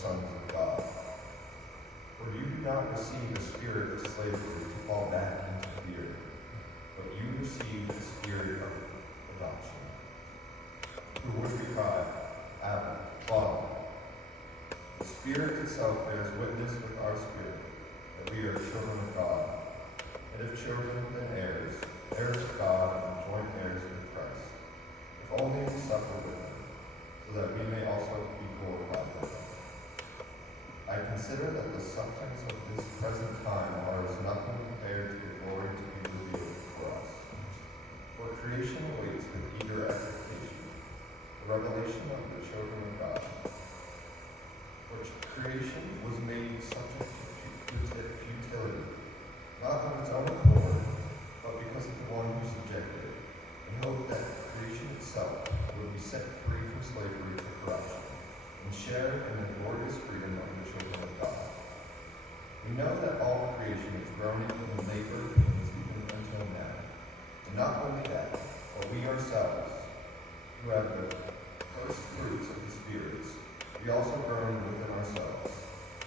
sons of God. For you did not receive the spirit of slavery to fall back into fear, but you received the spirit of adoption, through which we cry, Abba, Father. The Spirit itself bears witness with our spirit that we are children of God, and if children, then heirs, heirs of God, and joint heirs with Christ, if only we suffer with him, so that we may also be glorified with him. I consider that the sufferings of this present time are as nothing compared to the glory to be revealed for us. For creation awaits with eager expectation the revelation of the children of God. For creation was made subject to futility, not of its own accord, but because of the one who subjected it, in hope that creation itself would be set free from slavery to corruption, and share in the glorious freedom of the children of God. We know that all creation is groaning in the labor of pains even until now. And not only that, but we ourselves, who have the first fruits of the spirits, we also groan within ourselves,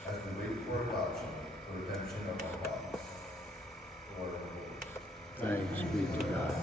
as we wait for adoption, the redemption of our bodies. The word of the Lord. Thanks be to God.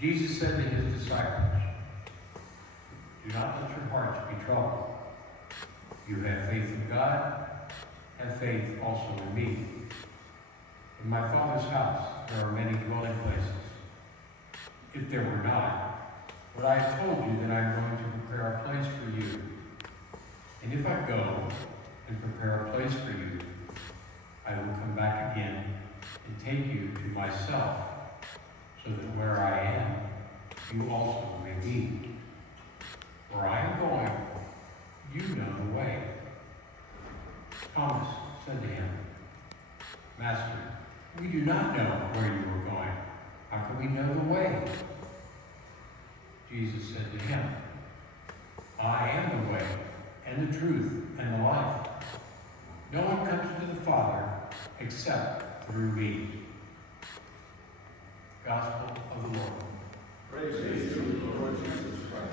Jesus said to his disciples, "Do not let your hearts be troubled. You have faith in God, have faith also in me. In my Father's house there are many dwelling places. If there were not, would I have told you that I am going to prepare a place for you? And if I go and prepare a place for you, I will come back again and take you to myself, so that where I am, you also may be. Where I am going, you know the way." Thomas said to him, "Master, we do not know where you are going. How can we know the way?" Jesus said to him, "I am the way, and the truth, and the life. No one comes to the Father except through me." Gospel of the Lord. Praise to you, Lord Jesus Christ.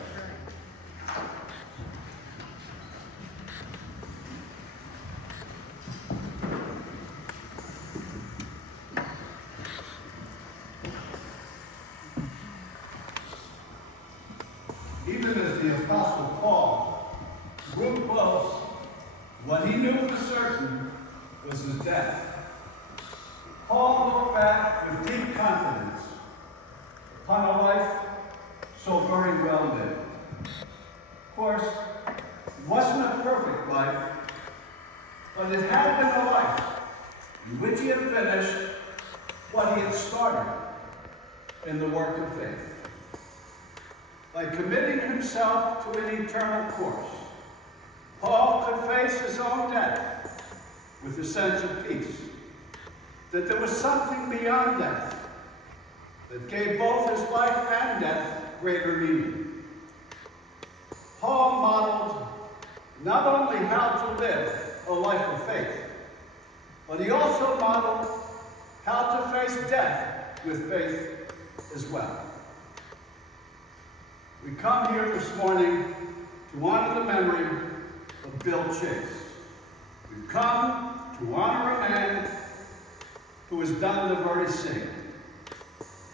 Even as the Apostle Paul grew close, what he knew for certain was his death. Paul looked back with deep confidence upon a life so very well lived. Of course, it wasn't a perfect life, but it had been a life in which he had finished what he had started in the work of faith. By committing himself to an eternal course, Paul could face his own death with a sense of peace, that there was something beyond death that gave both his life and death greater meaning. Paul modeled not only how to live a life of faith, but he also modeled how to face death with faith as well. We come here this morning to honor the memory of Bill Chase. We've come to honor a man who has done the very same.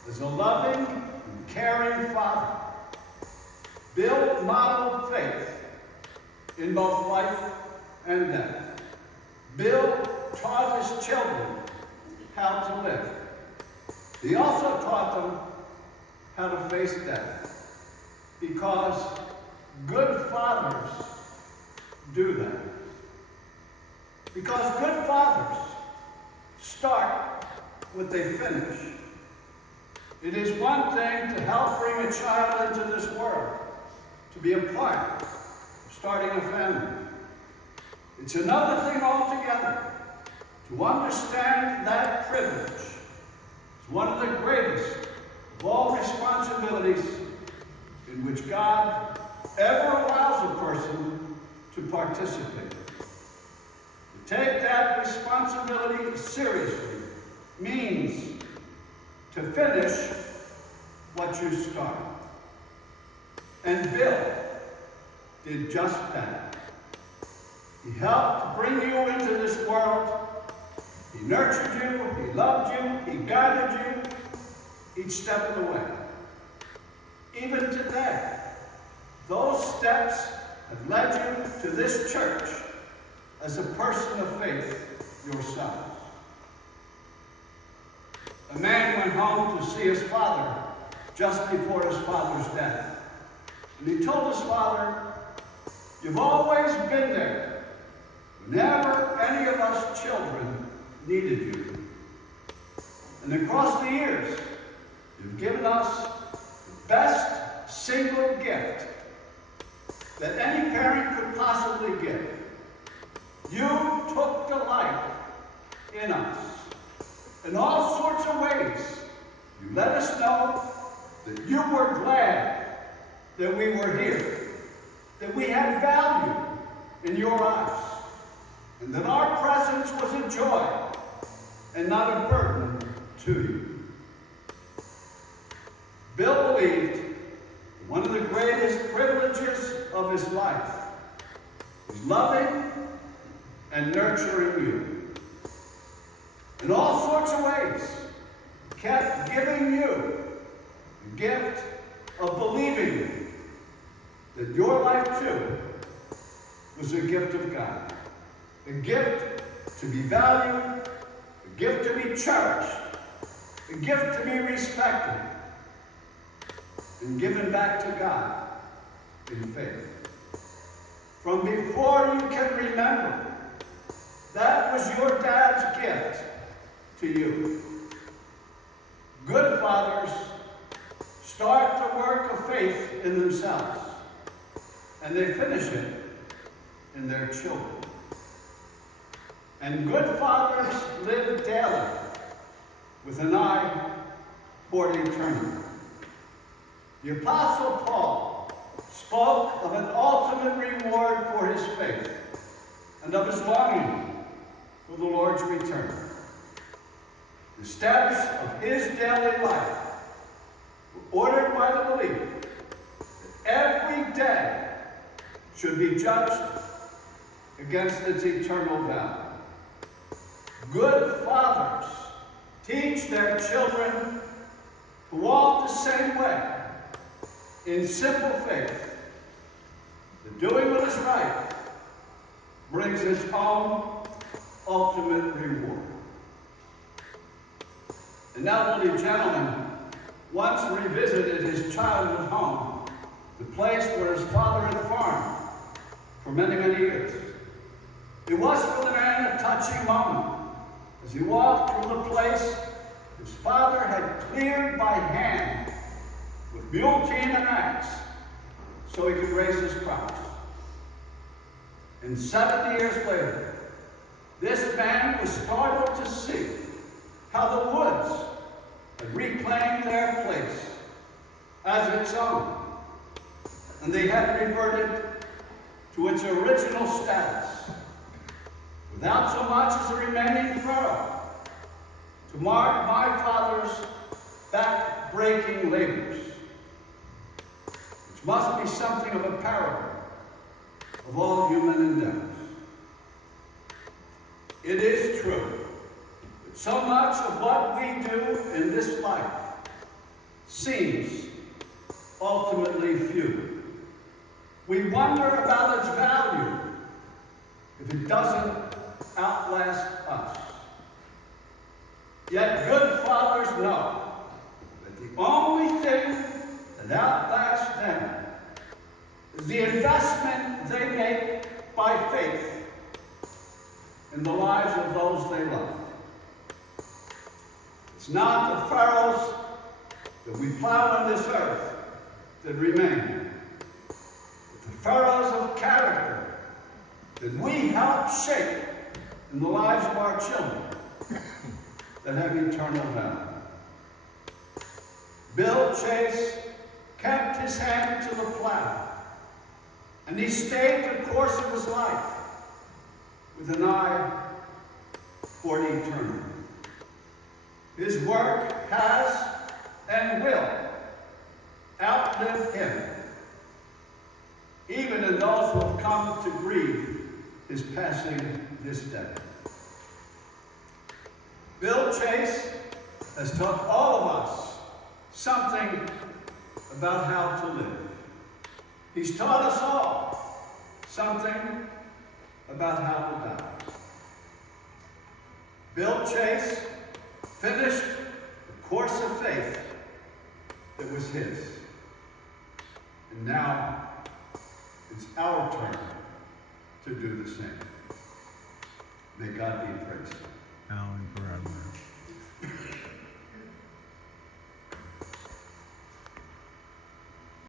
As a loving and caring father, Bill modeled faith in both life and death. Bill taught his children how to live. He also taught them how to face death, because good fathers do that. Because good fathers start what they finish. It is one thing to help bring a child into this world, to be a part of starting a family. It's another thing altogether to understand that privilege is one of the greatest of all responsibilities in which God ever allows a person to participate. To take that responsibility seriously means to finish what you start. And Bill did just that. He helped bring you into this world. He nurtured you, he loved you, he guided you each step of the way. Even today, those steps have led you to this church as a person of faith yourselves. A man went home to see his father just before his father's death. And he told his father, "You've always been there whenever any of us children needed you. And across the years, you've given us the best single gift that any parent could possibly give. You took delight in us. In all sorts of ways, you let us know that you were glad that we were here, that we had value in your eyes, and that our presence was a joy and not a burden to you." Bill believed one of the greatest privileges of his life was loving and nurturing you. In all sorts of ways, kept giving you the gift of believing that your life too was a gift of God. A gift to be valued, a gift to be cherished, a gift to be respected, and given back to God in faith. From before you can remember, that was your dad's gift to you. Good fathers start the work of faith in themselves, and they finish it in their children. And good fathers live daily with an eye toward eternity. The Apostle Paul spoke of an ultimate reward for his faith and of his longing for the Lord's return. The steps of his daily life were ordered by the belief that every day should be judged against its eternal value. Good fathers teach their children to walk the same way in simple faith, that doing what is right brings its own ultimate reward. An elderly gentleman once revisited his childhood home, the place where his father had farmed for many, many years. It was for the man a touching moment. As he walked through the place his father had cleared by hand with mule team and axe so he could raise his crops. And 70 years later, this man was startled to see how the woods had reclaimed their place as its own, and they had reverted to its original status, without so much as a remaining furrow to mark my father's back-breaking labors, which must be something of a parable of all human endeavors. It is true that so much of what we do in this life seems ultimately futile. We wonder about its value if it doesn't outlast us. Yet good fathers know that the only thing that outlasts them is the investment they make by faith in the lives of those they love. It's not the furrows that we plow on this earth that remain, but the furrows of character that we help shape in the lives of our children that have eternal value. Bill Chase kept his hand to the plow, and he stayed the course of his life with an eye toward eternity. His work has and will outlive him, even in those who have come to grieve his passing this day. Bill Chase has taught all of us something about how to live. He's taught us all something about how to die. Bill Chase finished the course of faith that was his. And now it's our turn to do the same. May God be praised. Now and forever.